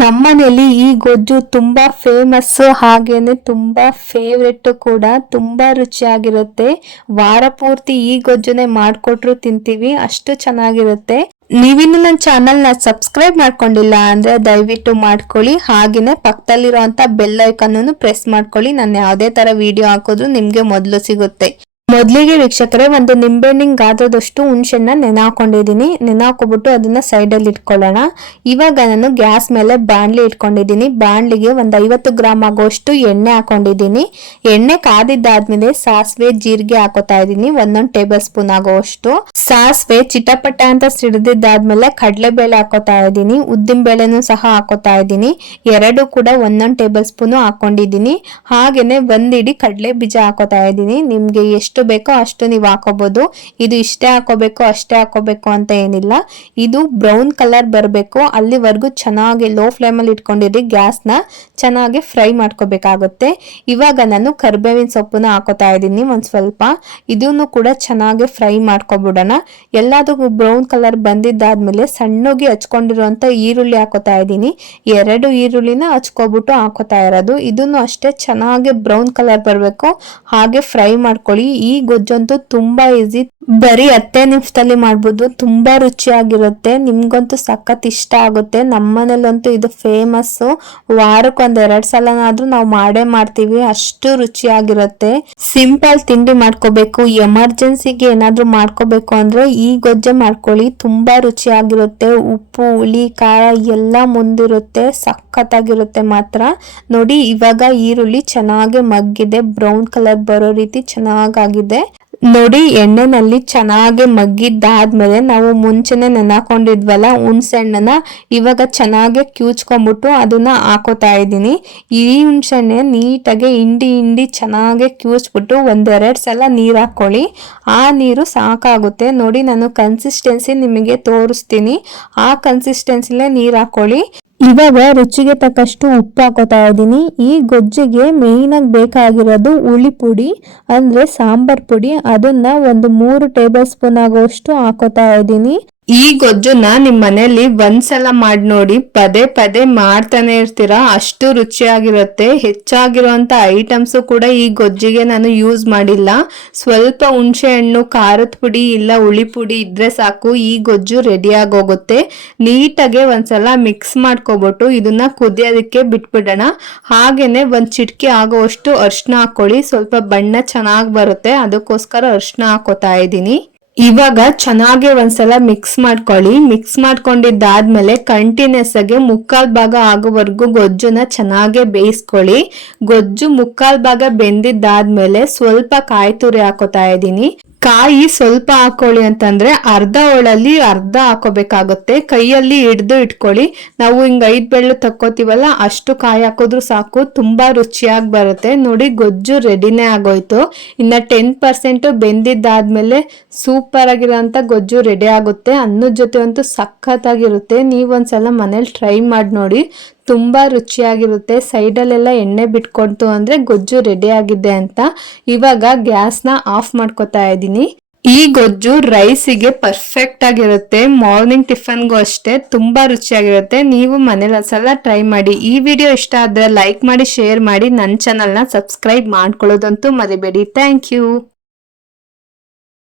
ನಮ್ಮನೇಲಿ ಈ ಗೊಜ್ಜು ತುಂಬ ಫೇಮಸ್ ಹಾಗೇನೆ ತುಂಬ ಫೇವ್ರೆಟ್ ಕೂಡ, ತುಂಬಾ ರುಚಿಯಾಗಿರುತ್ತೆ. ವಾರ ಪೂರ್ತಿ ಈ ಗೊಜ್ಜುನೆ ಮಾಡ್ಕೊಟ್ರು ತಿಂತೀವಿ, ಅಷ್ಟು ಚೆನ್ನಾಗಿರುತ್ತೆ. ನೀವಿನ್ನು ನನ್ನ ಚಾನಲ್ನ ಸಬ್ಸ್ಕ್ರೈಬ್ ಮಾಡ್ಕೊಂಡಿಲ್ಲ ಅಂದ್ರೆ ದಯವಿಟ್ಟು ಮಾಡ್ಕೊಳ್ಳಿ. ಹಾಗೇನೆ ಪಕ್ಕದಲ್ಲಿರುವಂತ ಬೆಲ್ ಐಕನ್ ಪ್ರೆಸ್ ಮಾಡ್ಕೊಳ್ಳಿ. ನಾನು ಯಾವುದೇ ತರ ವಿಡಿಯೋ ಹಾಕಿದ್ರು ನಿಮಗೆ ಮೊದಲು ಸಿಗುತ್ತೆ. ಮೊದಲಿಗೆ ವೀಕ್ಷಕರೇ, ಒಂದು ನಿಂಬೆಹಣ್ಣಿನ ಗಾತ್ರದಷ್ಟು ಹುಣಸೆನ್ನ ನೆನೆ ಹಾಕೊಂಡಿದ್ದೀನಿ ನೆನೆ ಹಾಕೊಬಿಟ್ಟು ಅದನ್ನ ಸೈಡಲ್ಲಿ ಇಟ್ಕೊಳ್ಳೋಣ. ಇವಾಗ ನಾನು ಗ್ಯಾಸ್ ಮೇಲೆ ಬಾಣಲಿ ಇಟ್ಕೊಂಡಿದ್ದೀನಿ. ಬಾಣಲಿಗೆ ಒಂದು ಐವತ್ತು ಗ್ರಾಮ್ ಆಗೋಷ್ಟು ಎಣ್ಣೆ ಹಾಕೊಂಡಿದ್ದೀನಿ. ಎಣ್ಣೆ ಕಾದಿದ್ದಾದ್ಮೇಲೆ ಸಾಸಿವೆ, ಜೀರಿಗೆ ಹಾಕೋತಾ ಇದ್ದೀನಿ. ಒಂದೊಂದು ಟೇಬಲ್ ಸ್ಪೂನ್ ಆಗೋಷ್ಟು ಸಾಸಿವೆ ಚಿಟಪಟ ಅಂತ ಸಿಡಿದಿದ್ದಾದ್ಮೇಲೆ ಕಡಲೆಬೇಳೆ ಹಾಕೋತಾ ಇದ್ದೀನಿ, ಉದ್ದಿನ ಬೇಳೆನೂ ಸಹ ಹಾಕೋತಾ ಇದ್ದೀನಿ. ಎರಡು ಕೂಡ ಒಂದೊಂದು ಟೇಬಲ್ ಸ್ಪೂನು ಹಾಕೊಂಡಿದ್ದೀನಿ. ಹಾಗೇನೆ ಒಂದಿಡಿ ಕಡಲೆ ಬೀಜ ಹಾಕೋತಾ ಇದ್ದೀನಿ. ನಿಮಗೆ ಎಷ್ಟು ಬೇಕೋ ಅಷ್ಟು ನೀವು ಹಾಕೋಬಹುದು ಇದು ಇಷ್ಟೇ ಹಾಕೋಬೇಕು, ಅಷ್ಟೇ ಹಾಕೋಬೇಕು ಅಂತ ಏನಿಲ್ಲ. ಇದು ಬ್ರೌನ್ ಕಲರ್ ಬರಬೇಕು. ಅಲ್ಲಿವರೆಗೂ ಚೆನ್ನಾಗಿ ಲೋ ಫ್ಲೇಮಲ್ಲಿ ಇಟ್ಕೊಂಡಿರಿ ಗ್ಯಾಸ್ನ. ಚೆನ್ನಾಗಿ ಫ್ರೈ ಮಾಡ್ಕೋಬೇಕಾಗುತ್ತೆ. ಇವಾಗ ನಾನು ಕರ್ಬೇವಿನ ಸೊಪ್ಪನ್ನು ಹಾಕೋತಾ ಇದ್ದೀನಿ ಒಂದು ಸ್ವಲ್ಪ. ಇದನ್ನು ಕೂಡ ಚೆನ್ನಾಗಿ ಫ್ರೈ ಮಾಡ್ಕೊಬಿಡೋಣ. ಎಲ್ಲದಕ್ಕೂ ಬ್ರೌನ್ ಕಲರ್ ಬಂದಿದ್ದಾದ್ಮೇಲೆ ಸಣ್ಣಗೆ ಹಚ್ಕೊಂಡಿರುವಂತ ಈರುಳ್ಳಿ ಹಾಕೋತಾ ಇದ್ದೀನಿ. ಎರಡು ಈರುಳ್ಳಿನ ಹಚ್ಕೊಬಿಟ್ಟು ಹಾಕೋತಾ ಇರೋದು. ಇದನ್ನು ಅಷ್ಟೇ ಚೆನ್ನಾಗಿ ಬ್ರೌನ್ ಕಲರ್ ಬರಬೇಕು. ಹಾಗೆ ಫ್ರೈ ಮಾಡ್ಕೊಳ್ಳಿ. ಈ ಗೊಜ್ಜಂತೂ ತುಂಬಾ ಈಸಿ ಬರೀ ಹತ್ತೇ ನಿಮಿಷದಲ್ಲಿ ಮಾಡ್ಬೋದು, ತುಂಬಾ ರುಚಿಯಾಗಿರುತ್ತೆ, ನಿಮ್ಗಂತೂ ಸಖತ್ ಇಷ್ಟ ಆಗುತ್ತೆ. ನಮ್ಮನೇಲಂತೂ ಇದು ಫೇಮಸ್ ವಾರಕ್ಕೆ ಎರಡು ಎರಡ್ ಸಲನಾದ್ರೂ ನಾವು ಮಾಡೇ ಮಾಡ್ತೀವಿ, ಅಷ್ಟು ರುಚಿಯಾಗಿರುತ್ತೆ. ಸಿಂಪಲ್ ತಿಂಡಿ ಮಾಡ್ಕೋಬೇಕು, ಎಮರ್ಜೆನ್ಸಿಗೆ ಏನಾದರೂ ಮಾಡ್ಕೋಬೇಕು ಅಂದ್ರೆ ಈ ಗೊಜ್ಜೆ ಮಾಡ್ಕೊಳ್ಳಿ, ತುಂಬಾ ರುಚಿಯಾಗಿರುತ್ತೆ. ಉಪ್ಪು, ಹುಳಿ, ಖಾರ ಎಲ್ಲ ಮುಂದಿರುತ್ತೆ, ಸಖತ್ತಾಗಿರುತ್ತೆ ಮಾತ್ರ. ನೋಡಿ, ಇವಾಗ ಈರುಳ್ಳಿ ಚೆನ್ನಾಗೆ ಮಗ್ಗಿದೆ ಬ್ರೌನ್ ಕಲರ್ ಬರೋ ರೀತಿ ಚೆನ್ನಾಗಾಗಿದೆ. ನೋಡಿ, ಎಣ್ಣೆನಲ್ಲಿ ಚೆನ್ನಾಗಿ ಮಗ್ಗಿದ್ದಾದ್ಮೇಲೆ ನಾವು ಮುಂಚೆನೆ ನೆನಾಕೊಂಡಿದ್ವಲ್ಲ ಹುಣ್ಸೆಹಣ್ಣನ ಇವಾಗ ಚೆನ್ನಾಗಿ ಕ್ಯೂಚ್ಕೊಂಡ್ಬಿಟ್ಟು ಅದನ್ನ ಹಾಕೋತಾ ಇದ್ದೀನಿ. ಈ ಹುಣ್ಸೆಣ್ಣೆ ನೀಟಾಗಿ ಹಿಂಡಿ ಹಿಂಡಿ ಚೆನ್ನಾಗಿ ಕ್ಯೂಚ್ಬಿಟ್ಟು ಒಂದೆರಡು ಸಲ ನೀರು ಹಾಕೊಳ್ಳಿ ಆ ನೀರು ಸಾಕಾಗುತ್ತೆ. ನೋಡಿ, ನಾನು ಕನ್ಸಿಸ್ಟೆನ್ಸಿ ನಿಮಗೆ ತೋರಿಸ್ತೀನಿ. ಆ ಕನ್ಸಿಸ್ಟೆನ್ಸಿಲೇ ನೀರು ಹಾಕೊಳ್ಳಿ ಇವಾಗ ರುಚಿಗೆ ತಕ್ಕಷ್ಟು ಉಪ್ಪು ಹಾಕೋತಾ ಇದ್ದೀನಿ. ಈ ಗೊಜ್ಜಿಗೆ ಮೇಯ್ನ್ ಆಗಿ ಬೇಕಾಗಿರೋದು ಹುಳಿ ಪುಡಿ, ಅಂದ್ರೆ ಸಾಂಬಾರ್ ಪುಡಿ. ಅದನ್ನ ಒಂದು ಮೂರು ಟೇಬಲ್ ಸ್ಪೂನ್ ಆಗೋಷ್ಟು ಹಾಕೋತಾ ಇದ್ದೀನಿ. ಈ ಗೊಜ್ಜುನ ನಿಮ್ಮ ಮನೆಯಲ್ಲಿ ಒಂದ್ಸಲ ಮಾಡಿ ನೋಡಿ, ಪದೇ ಪದೇ ಮಾಡ್ತಾನೆ ಇರ್ತೀರಾ? ಅಷ್ಟು ರುಚಿಯಾಗಿರುತ್ತೆ. ಹೆಚ್ಚಾಗಿರುವಂತ ಐಟಮ್ಸ್ ಕೂಡ ಈ ಗೊಜ್ಜಿಗೆ ನಾನು ಯೂಸ್ ಮಾಡಿಲ್ಲ. ಸ್ವಲ್ಪ ಹುಣಸೆ ಹಣ್ಣು, ಖಾರದ ಪುಡಿ ಇಲ್ಲ ಹುಳಿ ಪುಡಿ ಇದ್ರೆ ಸಾಕು. ಈ ಗೊಜ್ಜು ರೆಡಿ ಆಗೋಗುತ್ತೆ. ನೀಟಾಗೆ ಒಂದ್ಸಲ ಮಿಕ್ಸ್ ಮಾಡ್ಕೊಬಿಟ್ಟು ಇದನ್ನ ಕುದಿಯೋದಕ್ಕೆ ಬಿಟ್ಬಿಡೋಣ. ಹಾಗೇನೆ ಒಂದ್ ಚಿಟಕಿ ಆಗೋವಷ್ಟು ಅರ್ಶಿನ ಹಾಕೊಳ್ಳಿ. ಸ್ವಲ್ಪ ಬಣ್ಣ ಚೆನ್ನಾಗಿ ಬರುತ್ತೆ. ಅದಕ್ಕೋಸ್ಕರ ಅರ್ಶಿನ ಹಾಕೋತಾ ಇದ್ದೀನಿ. ಇವಾಗ ಚೆನ್ನಾಗಿ ಒಂದ್ಸಲ ಮಿಕ್ಸ್ ಮಾಡ್ಕೊಳ್ಳಿ. ಮಿಕ್ಸ್ ಮಾಡ್ಕೊಂಡಿದ್ದಾದ್ಮೇಲೆ ಕಂಟಿನ್ಯೂಸ್ ಆಗಿ ಮುಕ್ಕಾಲ್ ಭಾಗ ಆಗೋವರೆಗೂ ಗೊಜ್ಜುನ ಚೆನ್ನಾಗೆ ಬೇಯಿಸ್ಕೊಳ್ಳಿ. ಗೊಜ್ಜು ಮುಕ್ಕಾಲ್ ಭಾಗ ಬೆಂದಿದ್ದಾದ್ಮೇಲೆ ಸ್ವಲ್ಪ ಕಾಯಿ ತುರಿ ಹಾಕೋತಾ ಇದ್ದೀನಿ. ಕಾಯಿ ಸ್ವಲ್ಪ ಹಾಕೊಳ್ಳಿ ಅಂತಂದ್ರೆ ಅರ್ಧ ಒಳಲ್ಲಿ ಅರ್ಧ ಹಾಕೋಬೇಕಾಗುತ್ತೆ. ಕೈಯಲ್ಲಿ ಹಿಡ್ದು ಇಟ್ಕೊಳ್ಳಿ. ನಾವು ಹಿಂಗ್ ಐದ್ ಬೆಳ್ಳು ತಕ್ಕೋತೀವಲ್ಲ, ಅಷ್ಟು ಕಾಯಿ ಹಾಕಿದ್ರು ಸಾಕು, ತುಂಬಾ ರುಚಿಯಾಗಿ ಬರುತ್ತೆ. ನೋಡಿ, ಗೊಜ್ಜು ರೆಡಿನೇ ಆಗೋಯ್ತು. ಇನ್ನ ಟೆನ್ ಪರ್ಸೆಂಟ್ ಬೆಂದಿದ್ದಾದ್ಮೇಲೆ ಸೂಪರ್ ಆಗಿರೋಂಥ ಗೊಜ್ಜು ರೆಡಿ ಆಗುತ್ತೆ. ಅನ್ನದ ಜೊತೆ ಅಂತೂ ಸಖತ್ತಾಗಿರುತ್ತೆ. ನೀವೊಂದ್ಸಲ ಮನೇಲಿ ಟ್ರೈ ಮಾಡಿ ನೋಡಿ ತುಂಬ ರುಚಿಯಾಗಿರುತ್ತೆ. ಸೈಡಲ್ಲೆಲ್ಲ ಎಣ್ಣೆ ಬಿಟ್ಕೊಂತು ಅಂದರೆ ಗೊಜ್ಜು ರೆಡಿ ಆಗಿದೆ ಅಂತ. ಇವಾಗ ಗ್ಯಾಸ್ನ ಆಫ್ ಮಾಡ್ಕೊತಾ ಇದ್ದೀನಿ. ಈ ಗೊಜ್ಜು ರೈಸಿಗೆ ಪರ್ಫೆಕ್ಟ್ ಆಗಿರುತ್ತೆ. ಮಾರ್ನಿಂಗ್ ಟಿಫನ್ಗೂ ಅಷ್ಟೇ, ತುಂಬ ರುಚಿಯಾಗಿರುತ್ತೆ. ನೀವು ಮನೇಲಿ ಸಲ ಟ್ರೈ ಮಾಡಿ. ಈ ವಿಡಿಯೋ ಇಷ್ಟ ಆದರೆ ಲೈಕ್ ಮಾಡಿ ಶೇರ್ ಮಾಡಿ. ನನ್ನ ಚಾನಲ್ನ ಸಬ್ಸ್ಕ್ರೈಬ್ ಮಾಡ್ಕೊಳ್ಳೋದಂತೂ ಮರಿಬೇಡಿ. Thank you